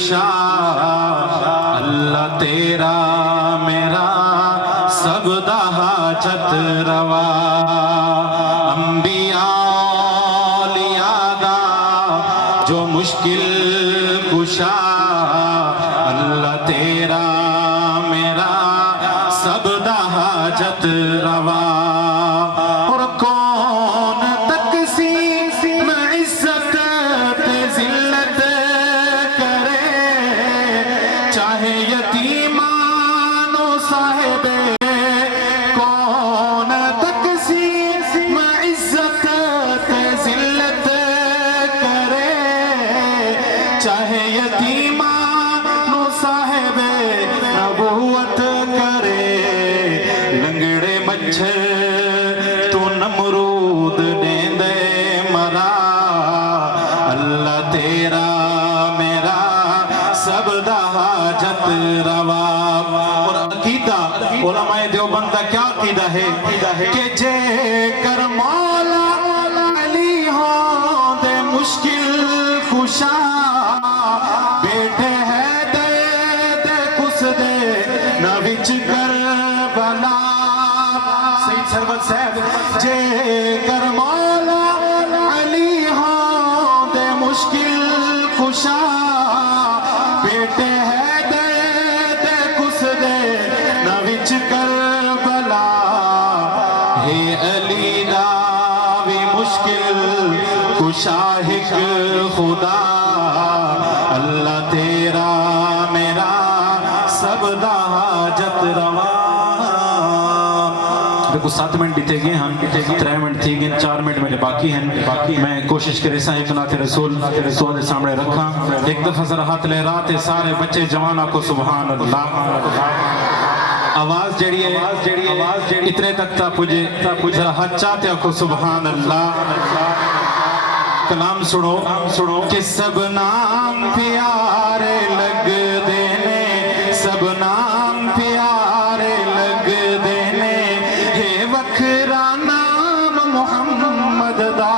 کشا اللہ تیرا میرا سب دا حاجت روا انبیاء اولیاء دا جو مشکل کشا اللہ تیرا میرا سب دا حاجت روا اور کون تقسیم عزت تے ذلت کرے چاہے یتیمان و صاحب کون تقسیم عزت تے ذلت کرے چاہے یتیمان و صاحب نبوت کرے لنگڑے مچھر تو نمرود دیندے مرا اللہ تیرا میرا سب دا حاجت روا اور عقیدہ علماء دیوبند کا کیا عقیدہ ہے کہ جے کر مولا علی ہوں دے مشکل کشا بیٹھے ہے دے کس دے نہ وچ کربلا سید سرور صاحب جے کر مولا علی ہوں دے مشکل کشا بیٹے ہے دے کس دے نہ وچ کربلا ہے علی دا وی مشکل کشا ہک خدا اللہ تیرا میرا سب دا حاجت روا دیکھو 7 منٹ دیتے گئے ہیں 3 منٹ تھی گئے 4 منٹ میرے باقی ہیں میں کوشش کرے سا ایک نات رسول سوال سامنے رکھا ایک دفعہ ذرا ہاتھ لے راتے سارے بچے جوانہ کو سبحان اللہ آواز جڑی ہے اتنے تک تا پجھے ذرا ہاتھ چاہتے کو سبحان اللہ کلام سنو کہ سب نام پیارے لگ دینے سب نام پیارے لگ دینے ہے وکھرا نام محمد دا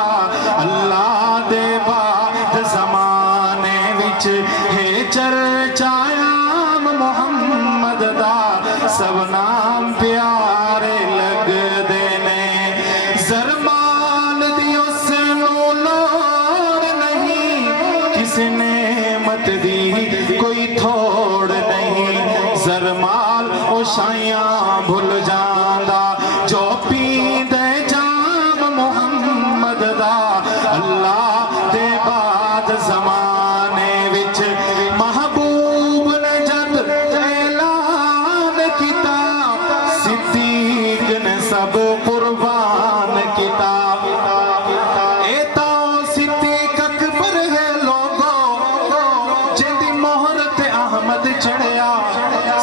اللہ دے بعد زمانے وچ ہے چرچایام محمد دا سب نام پیارے لگ دینے زرمال دی اس نو لوڑ نہیں کس نعمت دی کوئی تھوڑ نہیں زرمال او شایاں بھل جاندہ جو پیندے جام محمد دا اللہ دے بعد زمانے وچ محبوب نے جد اعلان کیتا صدیق نے سب قربان کیتا اے تاؤ صدیق اکبر ہے لوگو جن دی مہر تے احمد چڑھیا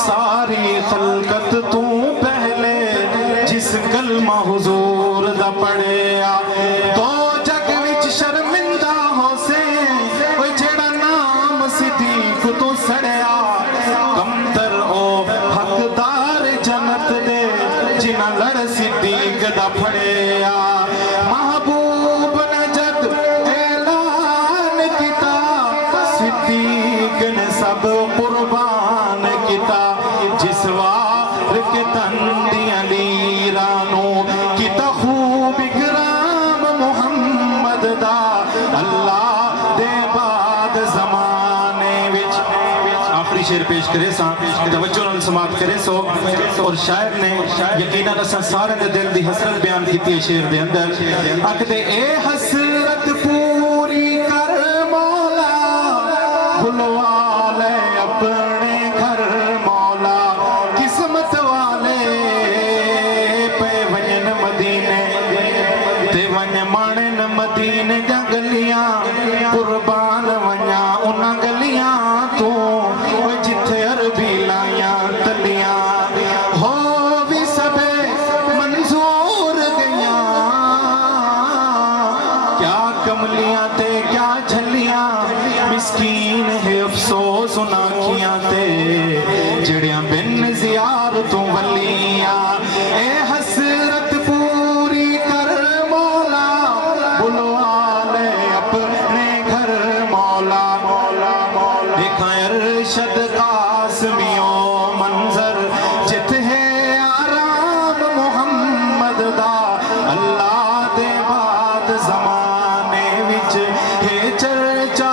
ساری خلقت تو پہلے جس کلمہ حضور دا پڑھیا تو جگ وچ شرمندہ ہو سے وہ جڑا نام صدیق تو سڑیا کمتر او حقدار جنت دے جنہ لڑ صدیق دا پڑھیا محبوب نے جد اعلان کیتا صدیق نے سب قربان کیتا جس وار کے تندیاں لیرانوں کیتا خوب اکرام محمد دا اللہ دے بعد زمانے وچ آخری شعر پیش کرے سا توجہ نال سماعت کرے سو اور شاعر نے یقیناً اساں سارے دے دل دی حسرت بیان کیتی ہے شعر دے اندر آکھدے اے حسرت پوری کر مولا بھلوا لے اپنے گھر مولا قسمت والے پہ ونجن مدینے تے ونج مانن مدینے جا گلیاں قربان ونجا انہاں گلیاں تو جتھے عربی لائیاں تلیاں ہو بھی سبے منظور گیاں کیا کملیاں تے کیا جھلیاں مسکین ہے افسوس انہاں کیاں تے جڑیاں بن زیار تو ولیاں اے حسرت پوری کر مولا بلوا لے اپنے گھر مولا देखा अरशद कासमियों मंजर जित है आराम मुहम्मद दा अल्लाह दे बाद जमाने विच है चर्चा